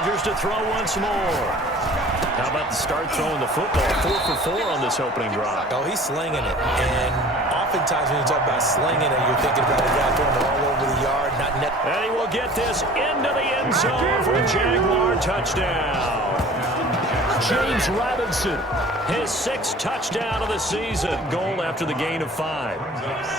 Rodgers to throw once more. How about the start throwing the football? 4 for 4 on this opening drive. Oh, he's slinging it. And oftentimes when you talk about slinging it, you're thinking about a guy throwing it all over the yard, not net. And he will get this into the end zone for a Jaguar touchdown. James Robinson, his 6th touchdown of the season. Goal after the gain of 5.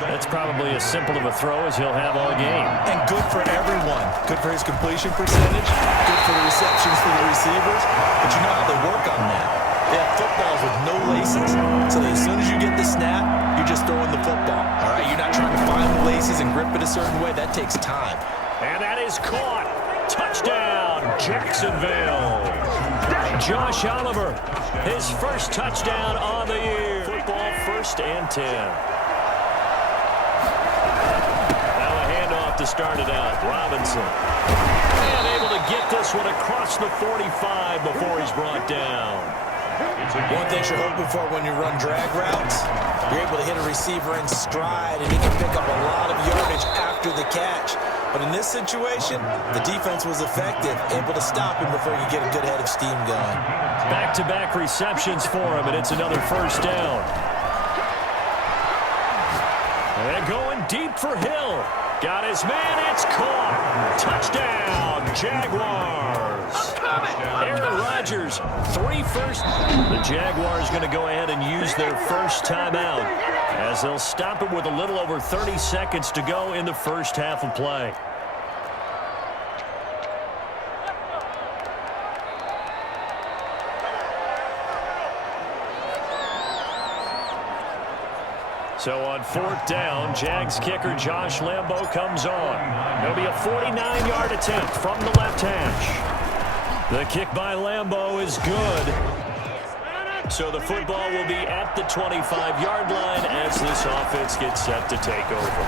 That's probably as simple of a throw as he'll have all game. And good for everyone. Good for his completion percentage. Good for the receptions for the receivers. But you know how they work on that. They have footballs with no laces. So that as soon as you get the snap, you're just throwing the football. All right, you're not trying to find the laces and grip it a certain way. That takes time. And that is caught. Touchdown, Jacksonville. Josh Oliver, his 1st touchdown on the year. Football 1st and 10. Now a handoff to start it out. Robinson. And able to get this one across the 45 before he's brought down. One thing you're hoping for when you run drag routes, you're able to hit a receiver in stride, and he can pick up a lot of yardage after the catch. But in this situation, the defense was effective, able to stop him before you get a good head of steam going. Back-to-back receptions for him, and it's another 1st down. And going deep for Hill. Got his man, it's caught. Touchdown, Jaguars. Aaron Rodgers, 3 first. The Jaguars going to go ahead and use their 1st timeout as they'll stop it with a little over 30 seconds to go in the 1st half of play. So on 4th down, Jags kicker Josh Lambo comes on. It'll be a 49-yard attempt from the left hash. The kick by Lambo is good. So the football will be at the 25-yard line as this offense gets set to take over.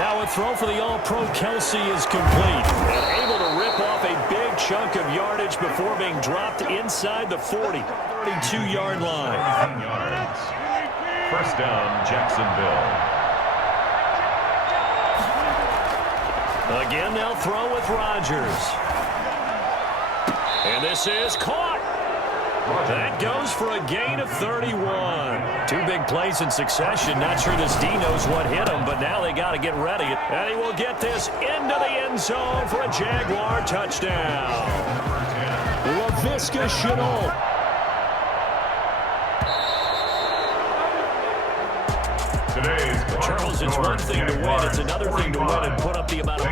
Now a throw for the All-Pro Kelsey is complete and able to rip off a big chunk of yardage before being dropped inside the 40, 32-yard line. 1st down, Jacksonville. Again, they'll throw with Rodgers. And this is caught. That goes for a gain of 31. 2 big plays in succession. Not sure this D knows what hit him, but now they got to get ready. And he will get this into the end zone for a Jaguar touchdown. Laviska Shenault. Charles, it's one thing to win. It's another thing to win and put up the amount of...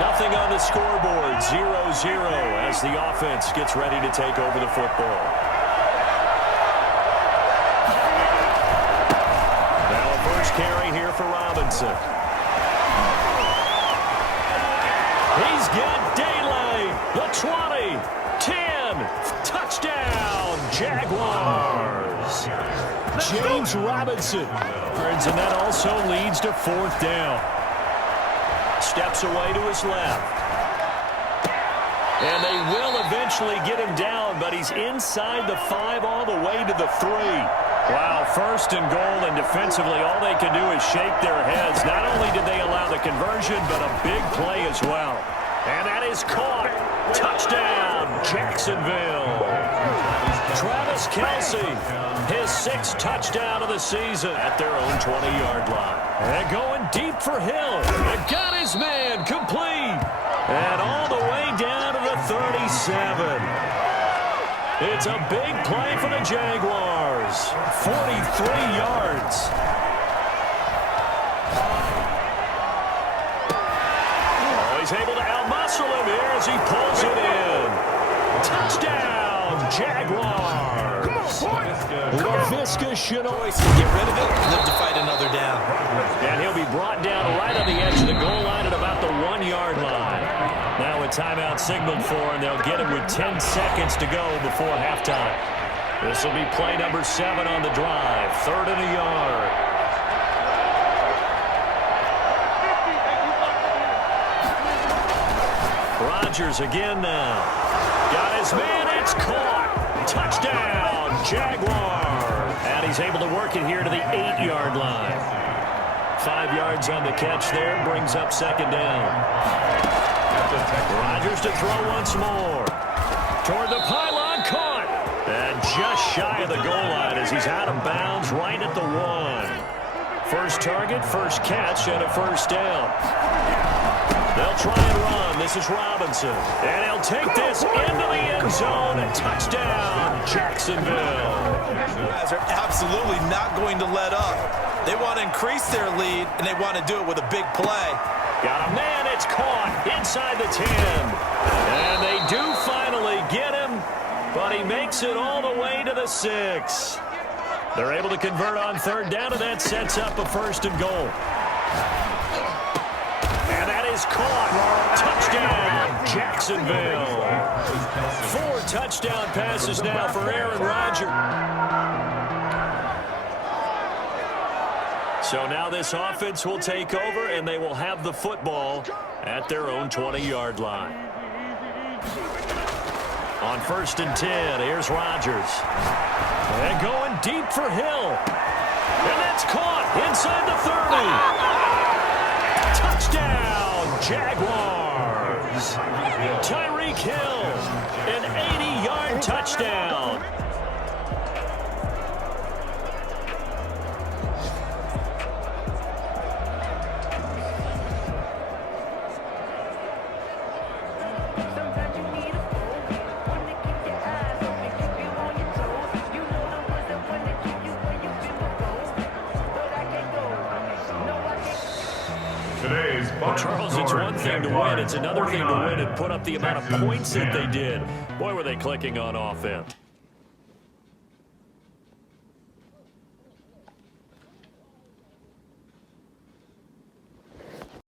Nothing on the scoreboard. 0-0 as the offense gets ready to take over the football. Carry here for Robinson. He's got daylight. The 20, 10, touchdown, Jaguars. James Robinson. And that also leads to 4th down. Steps away to his left. And they will eventually get him down, but he's inside the 5 all the way to the 3. Wow, 1st and goal, and defensively all they can do is shake their heads. Not only did they allow the conversion, but a big play as well. And that is caught. Touchdown, Jacksonville. Travis Kelce, his 6th touchdown of the season at their own 20-yard line. And going deep for Hill. And got his man complete. And all the way down to the 37. It's a big play for the Jaguars. 43 yards. Oh, he's able to out-muscle him here as he pulls it in. Touchdown, Jaguars. Laviska Shenault. Get rid of it, live to fight another down. And he'll be brought down right on the edge of the goal line at about the 1-yard line. Now a timeout signaled for, and they'll get him with 10 seconds to go before halftime. This will be play number 7 on the drive. 3rd and a yard. Rodgers again now. Got his man. It's caught. Touchdown, Jaguars. And he's able to work it here to the 8-yard line. 5 yards on the catch there. Brings up second down. Rodgers to throw once more. Toward the pylon. Caught. And just shy of the goal line as he's out of bounds right at the 1. First target, first catch, and a first down. They'll try and run. This is Robinson. And he'll take this into the end zone. A touchdown, Jacksonville. Guys are absolutely not going to let up. They want to increase their lead, and they want to do it with a big play. Got a man. It's caught inside the 10. And they do finally get him, but he makes it all the way to the 6. They're able to convert on third down, and that sets up a first and goal. And that is caught. Touchdown, Jacksonville. 4 touchdown passes now for Aaron Rodgers. So now this offense will take over, and they will have the football at their own 20-yard line. On first and 10, here's Rodgers. And going deep for Hill. And that's caught inside the 30. Touchdown, Jaguars. Tyreek Hill, an 80-yard touchdown. Well, Charles, it's one thing to win. It's another thing to win and put up the amount of points that they did. Boy, were they clicking on offense.